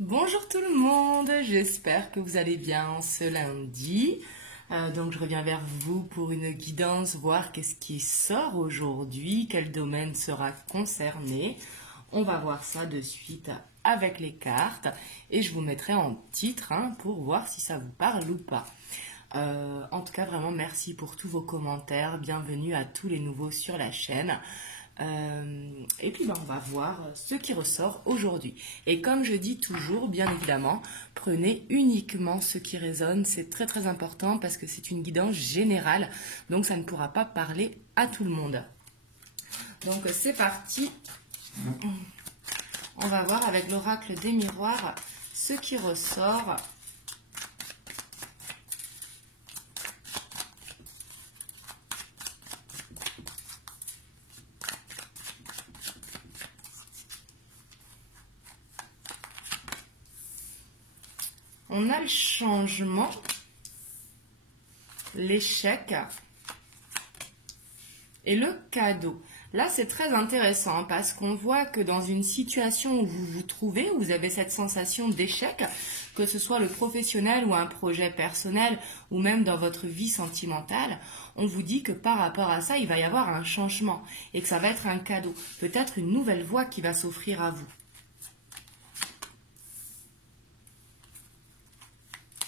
Bonjour tout le monde, j'espère que vous allez bien ce lundi. Donc je reviens vers vous pour une guidance, voir qu'est-ce qui sort aujourd'hui, quel domaine sera concerné. On va voir ça de suite avec les cartes et je vous mettrai en titre pour voir si ça vous parle ou pas. En tout cas, vraiment merci pour tous vos commentaires, bienvenue à tous les nouveaux sur la chaîne. Et puis on va voir ce qui ressort aujourd'hui. Et comme je dis toujours, bien évidemment, prenez uniquement ce qui résonne. C'est très très important parce que c'est une guidance générale. Donc ça ne pourra pas parler à tout le monde. Donc c'est parti. On va voir avec l'oracle des miroirs ce qui ressort. On a le changement, l'échec et le cadeau. Là, c'est très intéressant parce qu'on voit que dans une situation où vous vous trouvez, où vous avez cette sensation d'échec, que ce soit le professionnel ou un projet personnel ou même dans votre vie sentimentale, on vous dit que par rapport à ça, il va y avoir un changement et que ça va être un cadeau, peut-être une nouvelle voie qui va s'offrir à vous.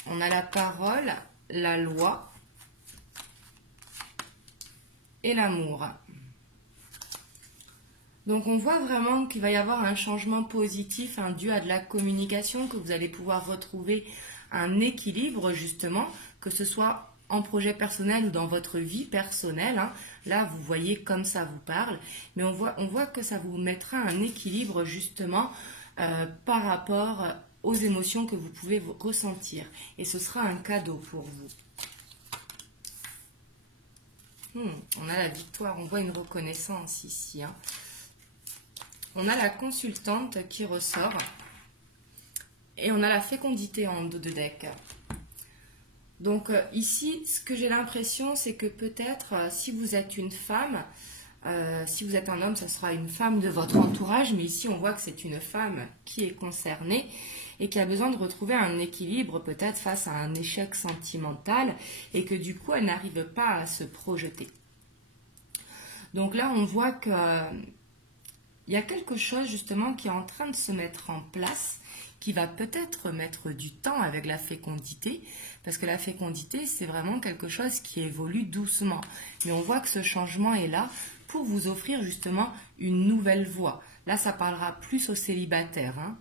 On a la parole, la loi et l'amour. Donc on voit vraiment qu'il va y avoir un changement positif dû à de la communication, que vous allez pouvoir retrouver un équilibre justement, que ce soit en projet personnel ou dans votre vie personnelle. Là, vous voyez comme ça vous parle, mais on voit que ça vous mettra un équilibre justement par rapport aux émotions que vous pouvez ressentir. Et ce sera un cadeau pour vous. On a la victoire, on voit une reconnaissance ici. On a la consultante qui ressort. Et on a la fécondité en dos de deck. Donc ici, ce que j'ai l'impression, c'est que peut-être si vous êtes une femme, si vous êtes un homme, ce sera une femme de votre entourage. Mais ici, on voit que c'est une femme qui est concernée et qui a besoin de retrouver un équilibre peut-être face à un échec sentimental et que du coup, elle n'arrive pas à se projeter. Donc là, on voit que il y a quelque chose justement qui est en train de se mettre en place, qui va peut-être mettre du temps avec la fécondité, parce que la fécondité, c'est vraiment quelque chose qui évolue doucement. Mais on voit que ce changement est là pour vous offrir justement une nouvelle voie. Là, ça parlera plus aux célibataires.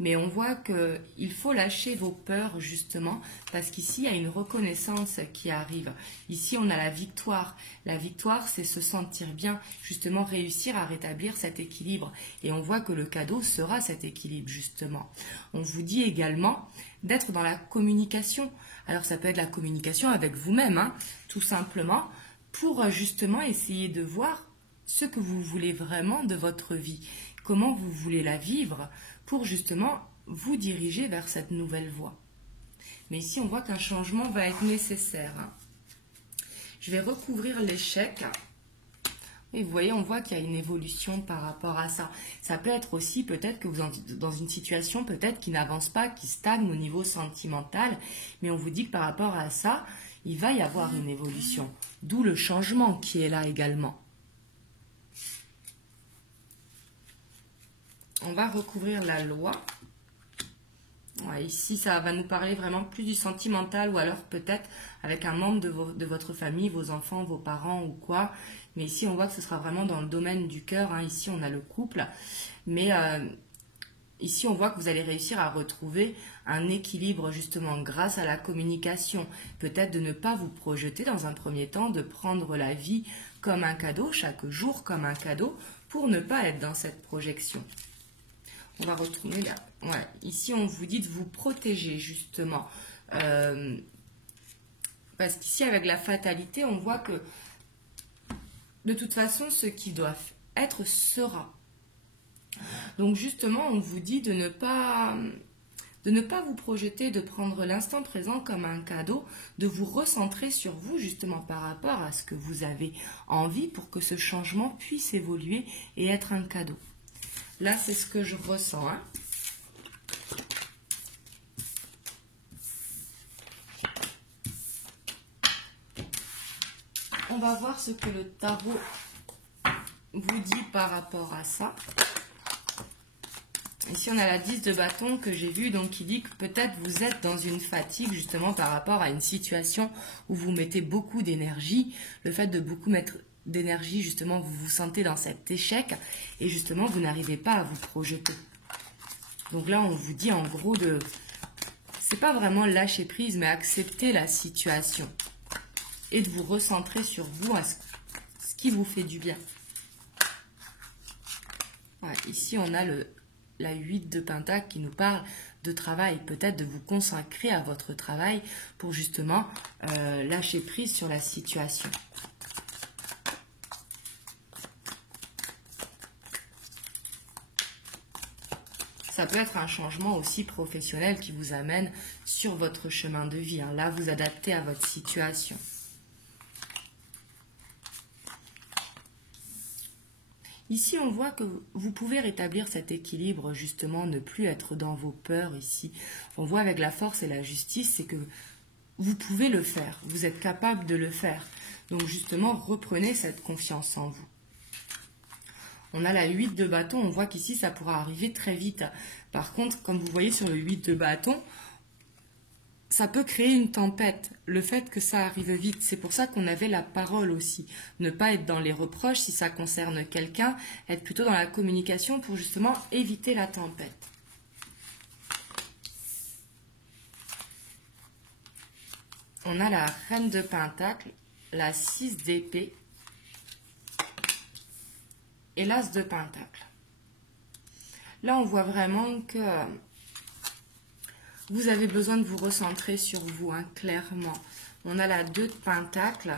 Mais on voit qu'il faut lâcher vos peurs justement parce qu'ici, il y a une reconnaissance qui arrive. Ici, on a la victoire. La victoire, c'est se sentir bien, justement réussir à rétablir cet équilibre. Et on voit que le cadeau sera cet équilibre justement. On vous dit également d'être dans la communication. Alors, ça peut être la communication avec vous-même, tout simplement, pour justement essayer de voir ce que vous voulez vraiment de votre vie. Comment vous voulez la vivre pour justement vous diriger vers cette nouvelle voie. Mais ici, on voit qu'un changement va être nécessaire. Je vais recouvrir l'échec. Et vous voyez, on voit qu'il y a une évolution par rapport à ça. Ça peut être aussi peut-être que vous êtes dans une situation peut-être qui n'avance pas, qui stagne au niveau sentimental. Mais on vous dit que par rapport à ça, il va y avoir une évolution. D'où le changement qui est là également. On va recouvrir la loi. Ouais, ici, ça va nous parler vraiment plus du sentimental ou alors peut-être avec un membre de votre famille, vos enfants, vos parents ou quoi. Mais ici, on voit que ce sera vraiment dans le domaine du cœur. Ici, on a le couple. Mais ici, on voit que vous allez réussir à retrouver un équilibre justement grâce à la communication. Peut-être de ne pas vous projeter dans un premier temps, de prendre la vie comme un cadeau, chaque jour comme un cadeau, pour ne pas être dans cette projection. On va retourner là. Ouais. Ici, on vous dit de vous protéger, justement. Parce qu'ici, avec la fatalité, on voit que, de toute façon, ce qui doit être sera. Donc, justement, on vous dit de ne pas vous projeter, de prendre l'instant présent comme un cadeau, de vous recentrer sur vous, justement, par rapport à ce que vous avez envie pour que ce changement puisse évoluer et être un cadeau. Là, c'est ce que je ressens. on va voir ce que le tarot vous dit par rapport à ça. Ici, on a la 10 de bâton que j'ai vue, donc qui dit que peut-être vous êtes dans une fatigue justement par rapport à une situation où vous mettez beaucoup d'énergie. Le fait de beaucoup mettre d'énergie, justement, vous vous sentez dans cet échec et justement, vous n'arrivez pas à vous projeter. Donc là, on vous dit en gros de... C'est pas vraiment lâcher prise, mais accepter la situation et de vous recentrer sur vous, à ce qui vous fait du bien. Voilà, ici, on a la 8 de Pentacle qui nous parle de travail, peut-être de vous consacrer à votre travail pour justement lâcher prise sur la situation. Ça peut être un changement aussi professionnel qui vous amène sur votre chemin de vie. Là, vous adaptez à votre situation. Ici, on voit que vous pouvez rétablir cet équilibre, justement, ne plus être dans vos peurs ici. On voit avec la force et la justice, c'est que vous pouvez le faire, vous êtes capable de le faire. Donc, justement, reprenez cette confiance en vous. On a la 8 de bâton, on voit qu'ici, ça pourra arriver très vite. Par contre, comme vous voyez sur le 8 de bâton, ça peut créer une tempête, le fait que ça arrive vite. C'est pour ça qu'on avait la parole aussi. Ne pas être dans les reproches si ça concerne quelqu'un, être plutôt dans la communication pour justement éviter la tempête. On a la reine de Pentacle, la 6 d'épée et l'as de Pentacle. Là, on voit vraiment que vous avez besoin de vous recentrer sur vous, clairement. On a la 2 de Pentacle,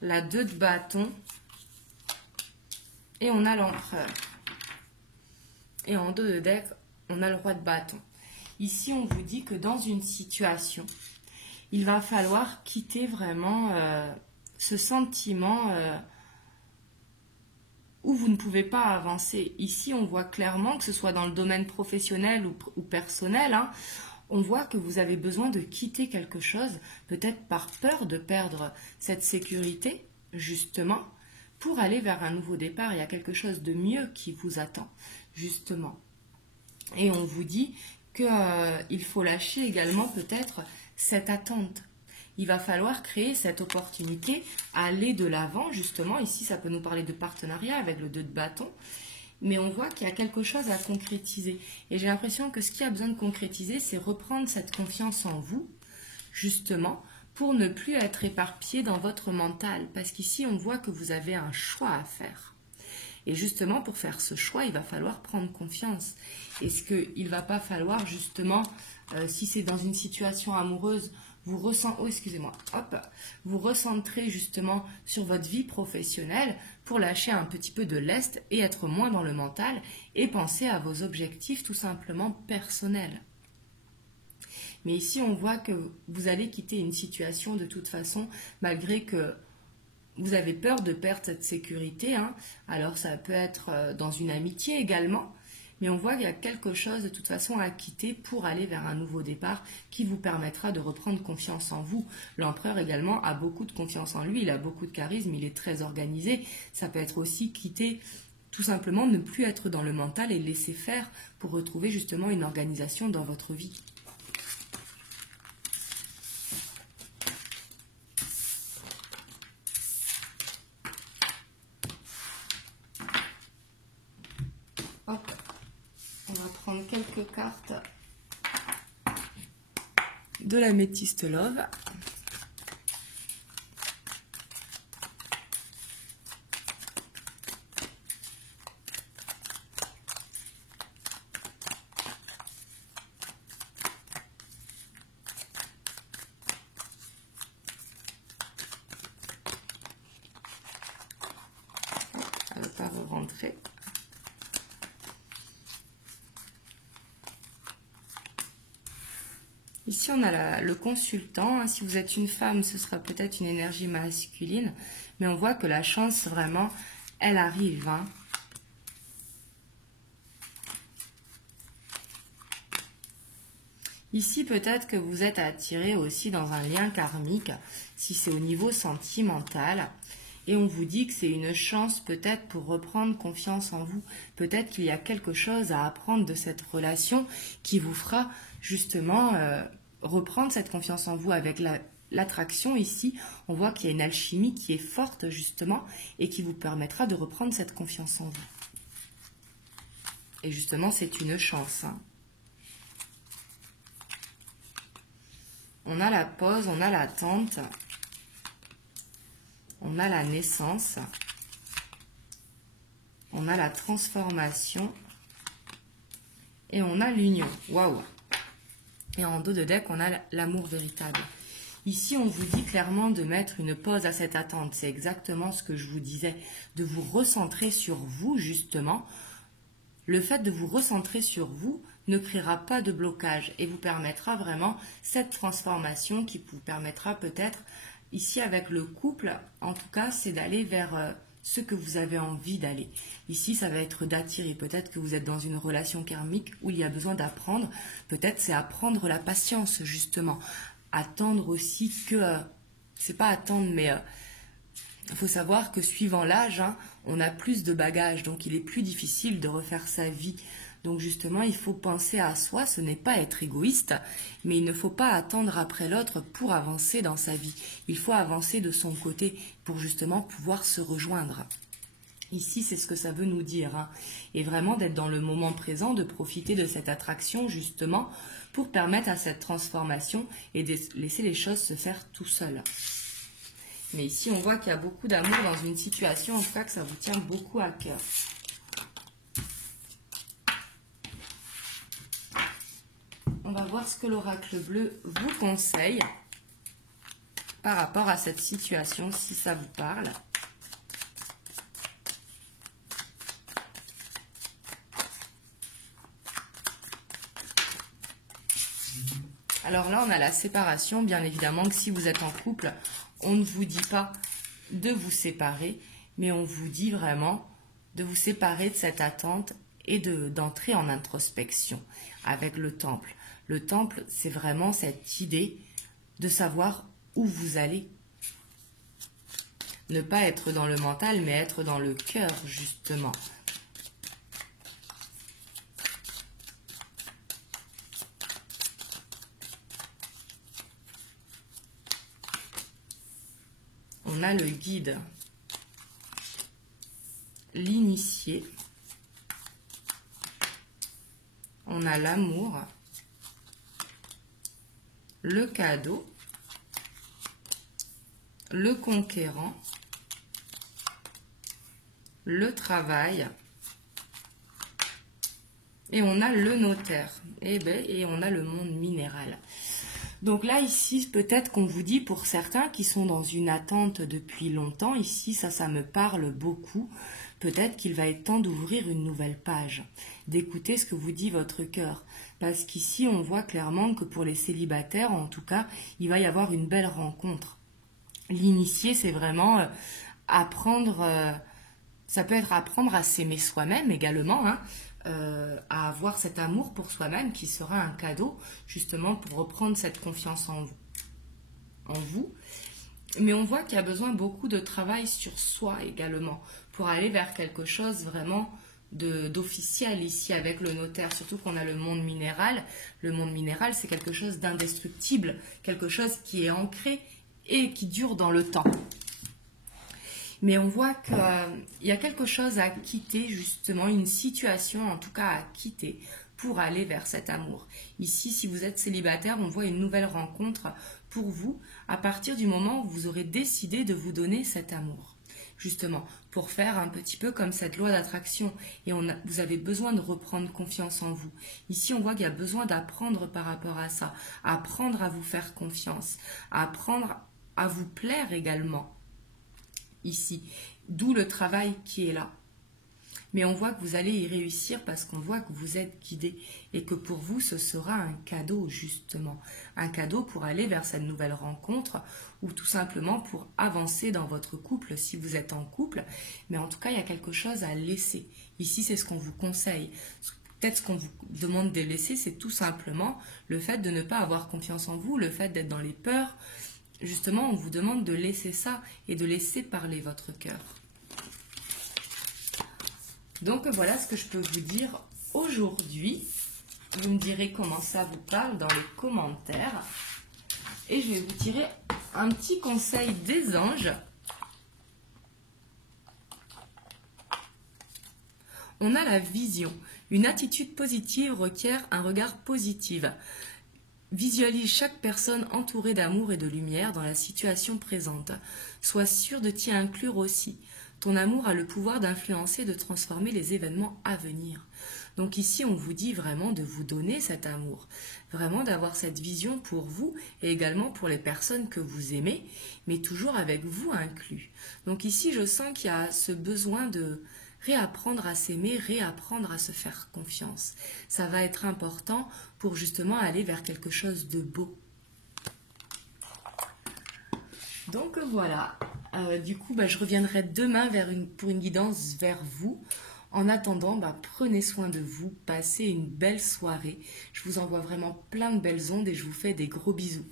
la 2 de bâton et on a l'empereur. Et en dos de deck, on a le roi de bâton. Ici, on vous dit que dans une situation, il va falloir quitter vraiment ce sentiment où vous ne pouvez pas avancer. Ici, on voit clairement, que ce soit dans le domaine professionnel ou personnel, on voit que vous avez besoin de quitter quelque chose, peut-être par peur de perdre cette sécurité, justement, pour aller vers un nouveau départ. Il y a quelque chose de mieux qui vous attend, justement. Et on vous dit qu'il faut lâcher également peut-être cette attente. Il va falloir créer cette opportunité, aller de l'avant, justement. Ici, ça peut nous parler de partenariat avec le 2 de bâton. Mais on voit qu'il y a quelque chose à concrétiser. Et j'ai l'impression que ce qui a besoin de concrétiser, c'est reprendre cette confiance en vous, justement, pour ne plus être éparpillé dans votre mental. Parce qu'ici, on voit que vous avez un choix à faire. Et justement, pour faire ce choix, il va falloir prendre confiance. Est-ce qu'il ne va pas falloir, justement, si c'est dans une situation amoureuse, vous recentrez justement sur votre vie professionnelle pour lâcher un petit peu de lest et être moins dans le mental et penser à vos objectifs tout simplement personnels. Mais ici, on voit que vous allez quitter une situation de toute façon, malgré que vous avez peur de perdre cette sécurité. Alors, ça peut être dans une amitié également. Mais on voit qu'il y a quelque chose de toute façon à quitter pour aller vers un nouveau départ qui vous permettra de reprendre confiance en vous. L'empereur également a beaucoup de confiance en lui, il a beaucoup de charisme, il est très organisé. Ça peut être aussi quitter, tout simplement ne plus être dans le mental et laisser faire pour retrouver justement une organisation dans votre vie. Hop. On va prendre quelques cartes de l'améthyste Love. Elle ne va pas rentrer. Ici, on a le consultant. Si vous êtes une femme, ce sera peut-être une énergie masculine. Mais on voit que la chance, vraiment, elle arrive. Ici, peut-être que vous êtes attiré aussi dans un lien karmique, si c'est au niveau sentimental. Et on vous dit que c'est une chance peut-être pour reprendre confiance en vous. Peut-être qu'il y a quelque chose à apprendre de cette relation qui vous fera justement reprendre cette confiance en vous. Avec l'attraction ici, on voit qu'il y a une alchimie qui est forte justement et qui vous permettra de reprendre cette confiance en vous. Et justement, c'est une chance. On a la pause, on a l'attente, on a la naissance, on a la transformation et on a l'union. Waouh! Et en dos de deck, on a l'amour véritable. Ici, on vous dit clairement de mettre une pause à cette attente. C'est exactement ce que je vous disais, de vous recentrer sur vous, justement. Le fait de vous recentrer sur vous ne créera pas de blocage et vous permettra vraiment cette transformation qui vous permettra peut-être, ici avec le couple, en tout cas, c'est d'aller vers ce que vous avez envie d'aller. Ici, ça va être d'attirer. Peut-être que vous êtes dans une relation karmique où il y a besoin d'apprendre. Peut-être c'est apprendre la patience, justement. Attendre aussi que... c'est pas attendre, mais... il faut savoir que suivant l'âge, on a plus de bagages, donc il est plus difficile de refaire sa vie. Donc justement, il faut penser à soi, ce n'est pas être égoïste, mais il ne faut pas attendre après l'autre pour avancer dans sa vie. Il faut avancer de son côté pour justement pouvoir se rejoindre. Ici, c'est ce que ça veut nous dire. Et vraiment d'être dans le moment présent, de profiter de cette attraction justement pour permettre à cette transformation et de laisser les choses se faire tout seul. Mais ici, on voit qu'il y a beaucoup d'amour dans une situation, en tout cas que ça vous tient beaucoup à cœur. On va voir ce que l'oracle bleu vous conseille par rapport à cette situation, si ça vous parle. Alors là, on a la séparation. Bien évidemment que si vous êtes en couple, on ne vous dit pas de vous séparer, mais on vous dit vraiment de vous séparer de cette attente et d'entrer en introspection avec le temple. Le temple, c'est vraiment cette idée de savoir où vous allez. Ne pas être dans le mental, mais être dans le cœur, justement. On a le guide, l'initié, on a l'amour, le cadeau, le conquérant, le travail, et on a le notaire, et on a le monde minéral. Donc là, ici, peut-être qu'on vous dit pour certains qui sont dans une attente depuis longtemps, ici, ça me parle beaucoup, peut-être qu'il va être temps d'ouvrir une nouvelle page, d'écouter ce que vous dit votre cœur. Parce qu'ici, on voit clairement que pour les célibataires, en tout cas, il va y avoir une belle rencontre. L'initié, c'est vraiment apprendre, ça peut être apprendre à s'aimer soi-même également, à avoir cet amour pour soi-même qui sera un cadeau justement pour reprendre cette confiance en vous. Mais on voit qu'il y a besoin beaucoup de travail sur soi également pour aller vers quelque chose vraiment d'officiel ici avec le notaire, surtout qu'on a le monde minéral. Le monde minéral, c'est quelque chose d'indestructible, quelque chose qui est ancré et qui dure dans le temps. Mais on voit qu'il y a quelque chose à quitter, justement, une situation en tout cas à quitter pour aller vers cet amour. Ici, si vous êtes célibataire, on voit une nouvelle rencontre pour vous à partir du moment où vous aurez décidé de vous donner cet amour. Justement, pour faire un petit peu comme cette loi d'attraction. Et vous avez besoin de reprendre confiance en vous. Ici, on voit qu'il y a besoin d'apprendre par rapport à ça. Apprendre à vous faire confiance. Apprendre à vous plaire également. Ici, d'où le travail qui est là. Mais on voit que vous allez y réussir parce qu'on voit que vous êtes guidé et que pour vous, ce sera un cadeau justement. Un cadeau pour aller vers cette nouvelle rencontre ou tout simplement pour avancer dans votre couple si vous êtes en couple. Mais en tout cas, il y a quelque chose à laisser. Ici, c'est ce qu'on vous conseille. peut-être ce qu'on vous demande de laisser, c'est tout simplement le fait de ne pas avoir confiance en vous, le fait d'être dans les peurs. Justement, on vous demande de laisser ça et de laisser parler votre cœur. Donc voilà ce que je peux vous dire aujourd'hui. Vous me direz comment ça vous parle dans les commentaires. Et je vais vous tirer un petit conseil des anges. On a la vision. Une attitude positive requiert un regard positif. Visualise chaque personne entourée d'amour et de lumière dans la situation présente. Sois sûr de t'y inclure aussi. Ton amour a le pouvoir d'influencer et de transformer les événements à venir. Donc ici, on vous dit vraiment de vous donner cet amour, vraiment d'avoir cette vision pour vous et également pour les personnes que vous aimez, mais toujours avec vous inclus. Donc ici, je sens qu'il y a ce besoin de réapprendre à s'aimer, réapprendre à se faire confiance. Ça va être important pour justement aller vers quelque chose de beau. Donc voilà, du coup je reviendrai demain pour une guidance vers vous. En attendant, prenez soin de vous, passez une belle soirée. Je vous envoie vraiment plein de belles ondes et je vous fais des gros bisous.